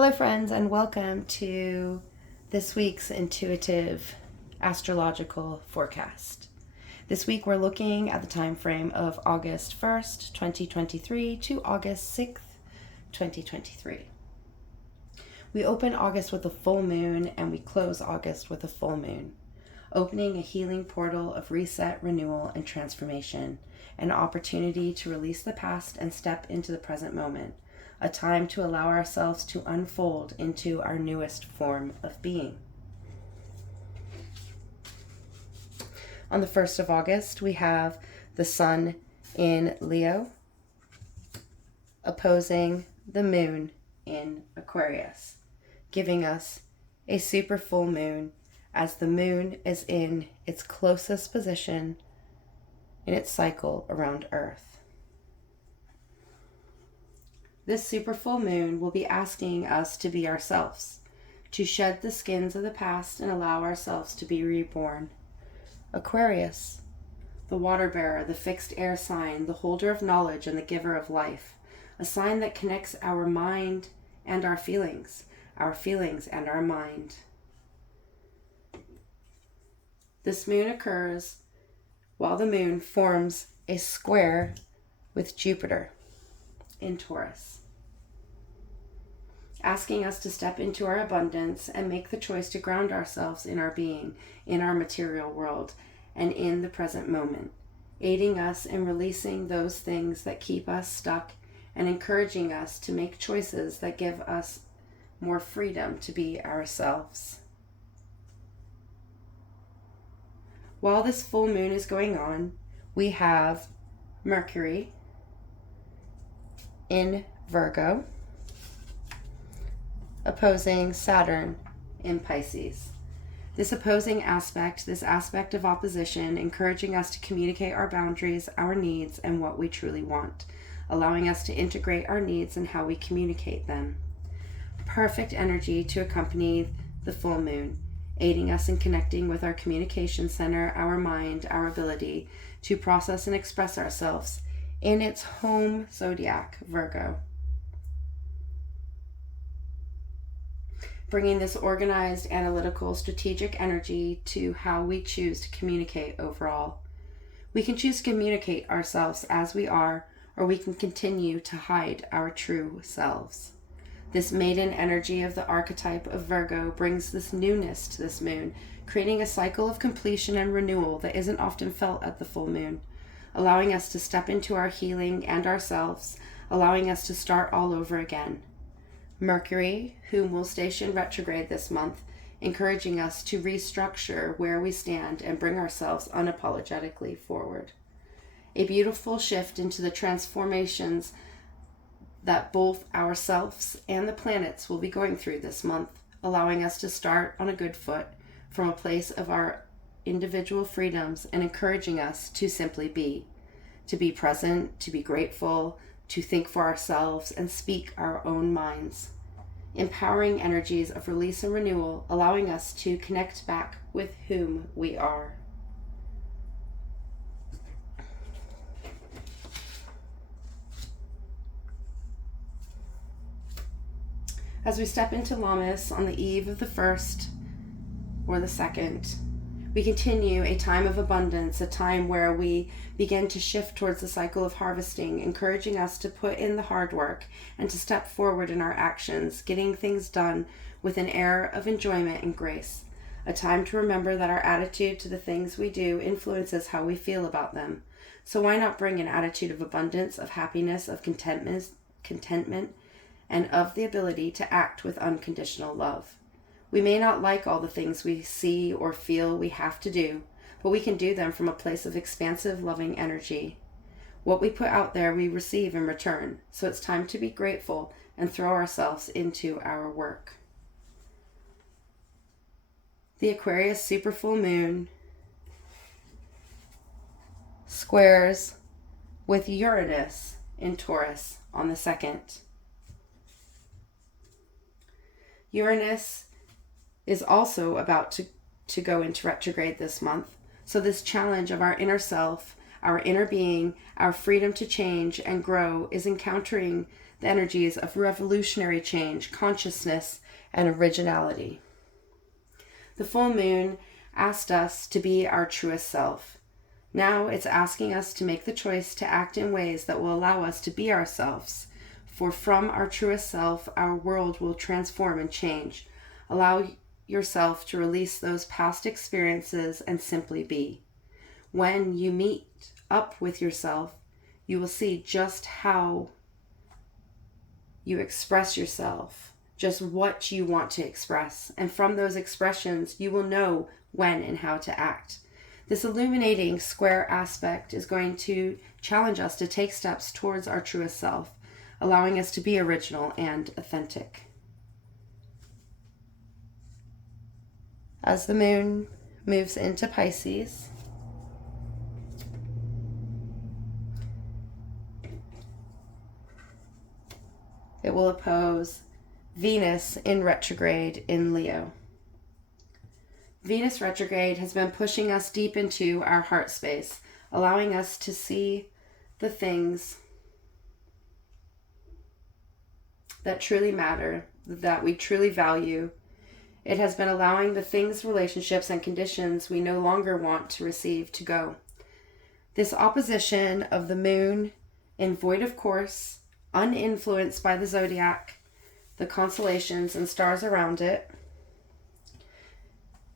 Hello, friends, and welcome to this week's intuitive astrological forecast. This week, we're looking at the time frame of August 1st, 2023 to August 6th, 2023. We open August with a full moon and we close August with a full moon, opening a healing portal of reset, renewal, and transformation, an opportunity to release the past and step into the present moment. A time to allow ourselves to unfold into our newest form of being. On the 1st of August, we have the Sun in Leo opposing the Moon in Aquarius, giving us a super full moon as the Moon is in its closest position in its cycle around Earth. This super full moon will be asking us to be ourselves, to shed the skins of the past and allow ourselves to be reborn. Aquarius, the water bearer, the fixed air sign, the holder of knowledge and the giver of life, a sign that connects our mind and our feelings and our mind. This moon occurs while the moon forms a square with Jupiter in Taurus, asking us to step into our abundance and make the choice to ground ourselves in our being, in our material world, and in the present moment, aiding us in releasing those things that keep us stuck and encouraging us to make choices that give us more freedom to be ourselves. While this full moon is going on, we have Mercury in Virgo opposing Saturn in Pisces. This opposing aspect, this aspect of opposition, encouraging us to communicate our boundaries, our needs, and what we truly want, allowing us to integrate our needs and how we communicate them. Perfect energy to accompany the full moon, aiding us in connecting with our communication center, our mind, our ability to process and express ourselves in its home zodiac, Virgo. Bringing this organized, analytical, strategic energy to how we choose to communicate overall. We can choose to communicate ourselves as we are, or we can continue to hide our true selves. This maiden energy of the archetype of Virgo brings this newness to this moon, creating a cycle of completion and renewal that isn't often felt at the full moon, allowing us to step into our healing and ourselves, allowing us to start all over again. Mercury, whom will station retrograde this month, encouraging us to restructure where we stand and bring ourselves unapologetically forward. A beautiful shift into the transformations that both ourselves and the planets will be going through this month, allowing us to start on a good foot from a place of our individual freedoms and encouraging us to simply be, to be present, to be grateful, to think for ourselves and speak our own minds. Empowering energies of release and renewal, allowing us to connect back with whom we are. As we step into Lammas on the eve of the 1st or the 2nd, we continue a time of abundance, a time where we begin to shift towards the cycle of harvesting, encouraging us to put in the hard work and to step forward in our actions, getting things done with an air of enjoyment and grace. A time to remember that our attitude to the things we do influences how we feel about them. So why not bring an attitude of abundance, of happiness, of contentment, and of the ability to act with unconditional love. We may not like all the things we see or feel we have to do, but we can do them from a place of expansive, loving energy. What we put out there, we receive in return. So it's time to be grateful and throw ourselves into our work. The Aquarius super full moon squares with Uranus in Taurus on the 2nd. Uranus is also about to go into retrograde this month. So this challenge of our inner self, our inner being, our freedom to change and grow is encountering the energies of revolutionary change, consciousness, and originality. The full moon asked us to be our truest self. Now it's asking us to make the choice to act in ways that will allow us to be ourselves. For from our truest self, our world will transform and change. Allow yourself to release those past experiences and simply be. When you meet up with yourself, you will see just how you express yourself, just what you want to express. And from those expressions, you will know when and how to act. This illuminating square aspect is going to challenge us to take steps towards our truest self, allowing us to be original and authentic. As the moon moves into Pisces, it will oppose Venus in retrograde in Leo. Venus retrograde has been pushing us deep into our heart space, allowing us to see the things that truly matter, that we truly value. It has been allowing the things, relationships, and conditions we no longer want to receive to go. This opposition of the moon in void of course, uninfluenced by the zodiac, the constellations and stars around it,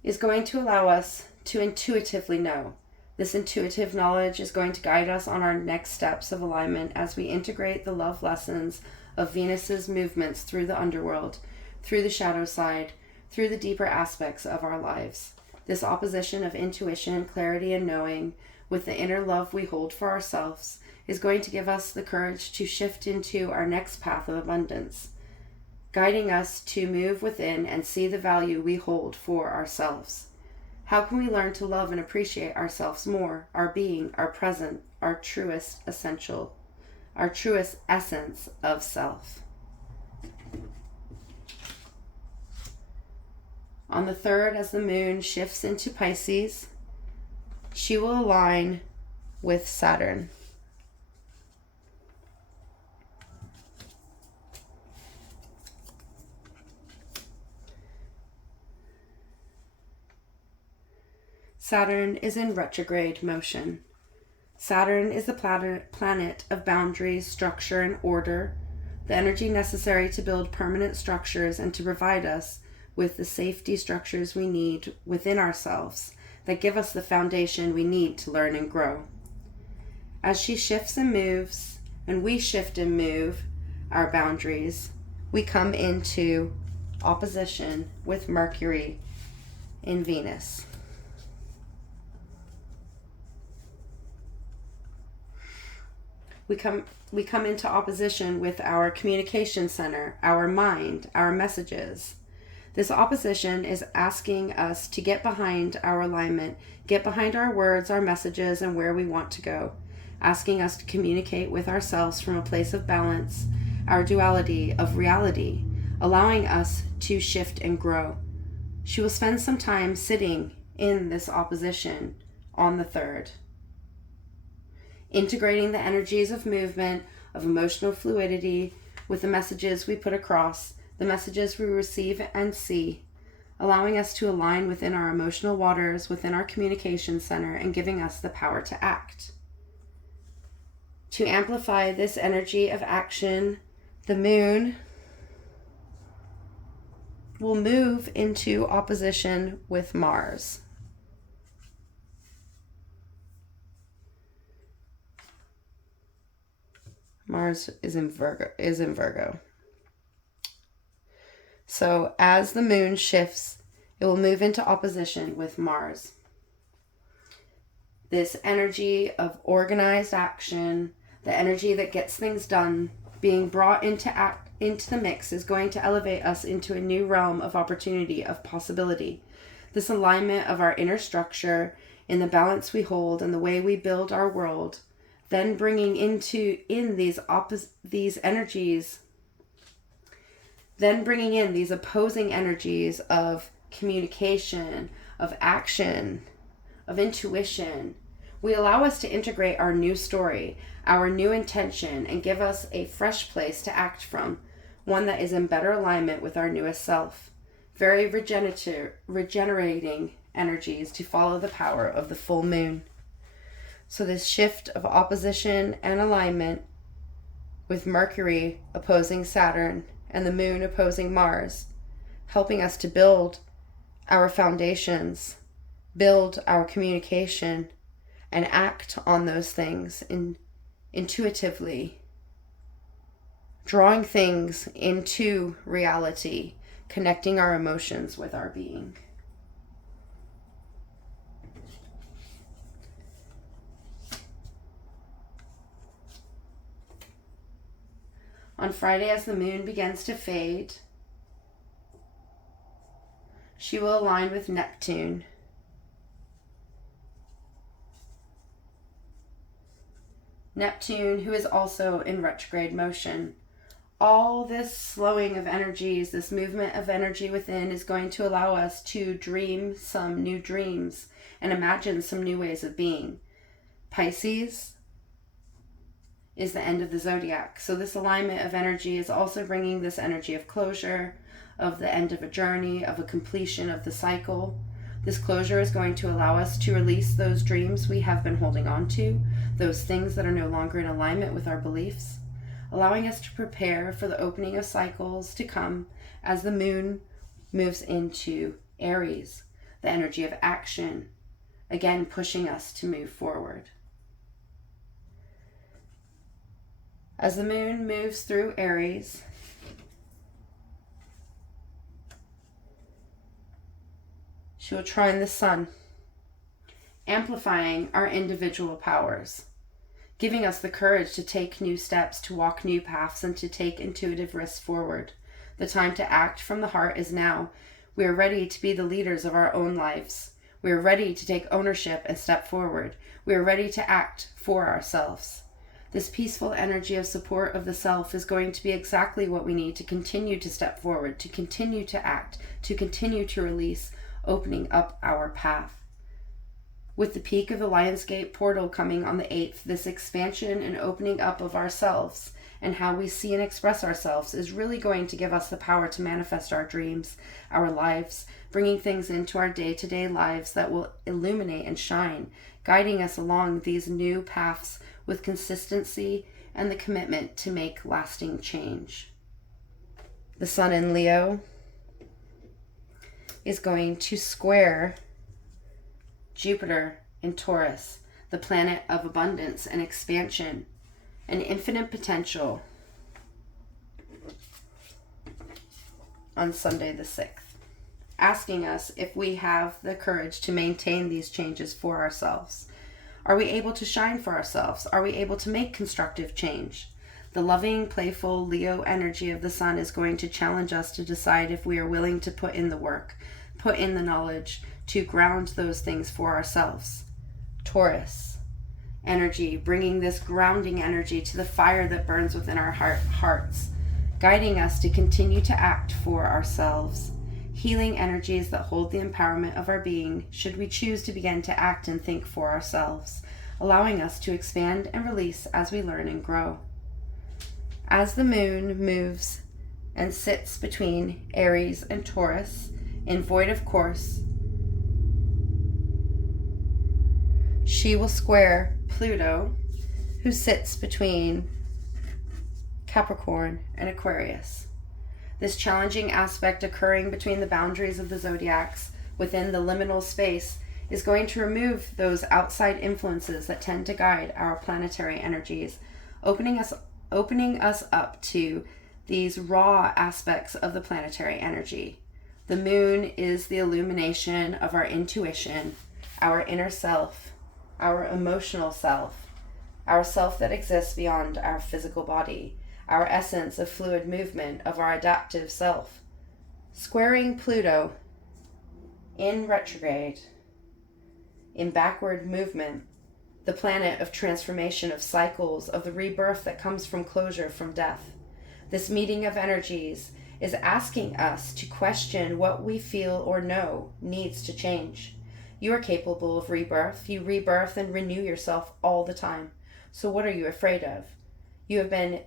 is going to allow us to intuitively know. This intuitive knowledge is going to guide us on our next steps of alignment as we integrate the love lessons of Venus's movements through the underworld, through the shadow side, through the deeper aspects of our lives. This opposition of intuition, clarity, and knowing with the inner love we hold for ourselves is going to give us the courage to shift into our next path of abundance, guiding us to move within and see the value we hold for ourselves. How can we learn to love and appreciate ourselves more, our being, our present, our truest essential, our truest essence of self? On the 3rd, as the moon shifts into Pisces, she will align with Saturn. Saturn is in retrograde motion. Saturn is the planet of boundaries, structure, and order, the energy necessary to build permanent structures and to provide us with the safety structures we need within ourselves that give us the foundation we need to learn and grow. As she shifts and moves, and we shift and move our boundaries, we come into opposition with Mercury in Venus. We come into opposition with our communication center, our mind, our messages. This opposition is asking us to get behind our alignment, get behind our words, our messages, and where we want to go, asking us to communicate with ourselves from a place of balance, our duality of reality, allowing us to shift and grow. She will spend some time sitting in this opposition on the 3rd. Integrating the energies of movement, of emotional fluidity with the messages we put across, the messages we receive and see, allowing us to align within our emotional waters, within our communication center, and giving us the power to act. To amplify this energy of action, the moon will move into opposition with Mars. Mars is in Virgo. So as the moon shifts, it will move into opposition with Mars. This energy of organized action, the energy that gets things done, being brought into the mix is going to elevate us into a new realm of opportunity, of possibility. This alignment of our inner structure in the balance we hold and the way we build our world, then bringing in these energies, then bringing in these opposing energies of communication, of action, of intuition, We allow us to integrate our new story, our new intention, and give us a fresh place to act from, one that is in better alignment with our newest self. Very regenerating energies to follow the power of the full moon. So this shift of opposition and alignment with Mercury opposing Saturn and the moon opposing Mars, helping us to build our foundations, build our communication, and act on those things intuitively, drawing things into reality, connecting our emotions with our being. On Friday, as the moon begins to fade, she will align with Neptune. Neptune, who is also in retrograde motion. All this slowing of energies, this movement of energy within, is going to allow us to dream some new dreams and imagine some new ways of being. Pisces is the end of the zodiac. So this alignment of energy is also bringing this energy of closure, of the end of a journey, of a completion of the cycle. This closure is going to allow us to release those dreams we have been holding on to, those things that are no longer in alignment with our beliefs, allowing us to prepare for the opening of cycles to come as the moon moves into Aries, the energy of action, again pushing us to move forward. As the moon moves through Aries, she will trine the sun, amplifying our individual powers, giving us the courage to take new steps, to walk new paths, and to take intuitive risks forward. The time to act from the heart is now. We are ready to be the leaders of our own lives. We are ready to take ownership and step forward. We are ready to act for ourselves. This peaceful energy of support of the self is going to be exactly what we need to continue to step forward, to continue to act, to continue to release, opening up our path. With the peak of the Lionsgate portal coming on the 8th, this expansion and opening up of ourselves and how we see and express ourselves is really going to give us the power to manifest our dreams, our lives, bringing things into our day-to-day lives that will illuminate and shine, guiding us along these new paths with consistency and the commitment to make lasting change. The sun in Leo is going to square Jupiter in Taurus, the planet of abundance and expansion and infinite potential, on Sunday the 6th, asking us if we have the courage to maintain these changes for ourselves. Are we able to shine for ourselves? Are we able to make constructive change? The loving, playful Leo energy of the sun is going to challenge us to decide if we are willing to put in the work, put in the knowledge, to ground those things for ourselves. Taurus energy, bringing this grounding energy to the fire that burns within our hearts, guiding us to continue to act for ourselves. Healing energies that hold the empowerment of our being should we choose to begin to act and think for ourselves, allowing us to expand and release as we learn and grow. As the moon moves and sits between Aries and Taurus in void of course, she will square Pluto, who sits between Capricorn and Aquarius. This challenging aspect occurring between the boundaries of the zodiacs within the liminal space is going to remove those outside influences that tend to guide our planetary energies, opening us up to these raw aspects of the planetary energy. The moon is the illumination of our intuition, our inner self, our emotional self, our self that exists beyond our physical body, our essence of fluid movement of our adaptive self. Squaring Pluto in retrograde, in backward movement, the planet of transformation, of cycles, of the rebirth that comes from closure from death. This meeting of energies is asking us to question what we feel or know needs to change, You are capable of rebirth. You rebirth and renew yourself all the time. So what are you afraid of? You have been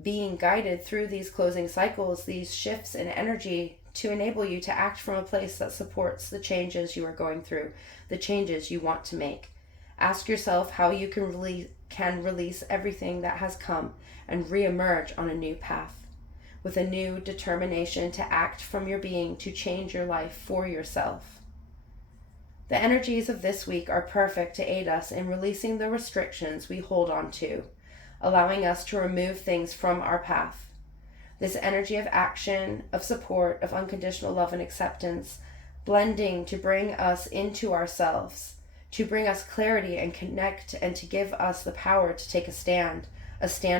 being guided through these closing cycles, these shifts in energy, to enable you to act from a place that supports the changes you are going through, the changes you want to make. Ask yourself how you can release everything that has come and reemerge on a new path, with a new determination to act from your being to change your life for yourself. The energies of this week are perfect to aid us in releasing the restrictions we hold on to, allowing us to remove things from our path. This energy of action, of support, of unconditional love and acceptance, blending to bring us into ourselves, to bring us clarity and connect, and to give us the power to take a stand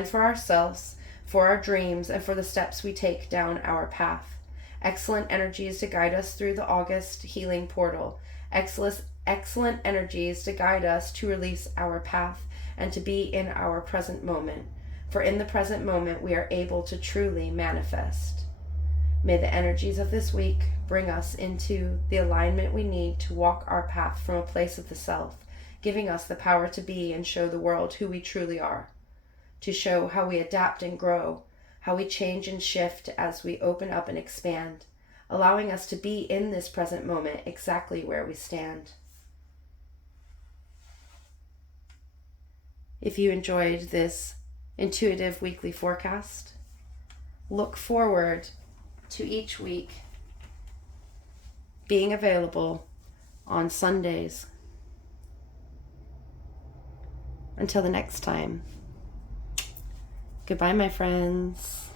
for ourselves, for our dreams, and for the steps we take down our path. Excellent energies to guide us through the August healing portal. Excellent energies to guide us to release our path and to be in our present moment. For in the present moment, we are able to truly manifest. May the energies of this week bring us into the alignment we need to walk our path from a place of the self, giving us the power to be and show the world who we truly are, to show how we adapt and grow, how we change and shift as we open up and expand, allowing us to be in this present moment exactly where we stand. If you enjoyed this intuitive weekly forecast, look forward to each week being available on Sundays. Until the next time, goodbye, my friends.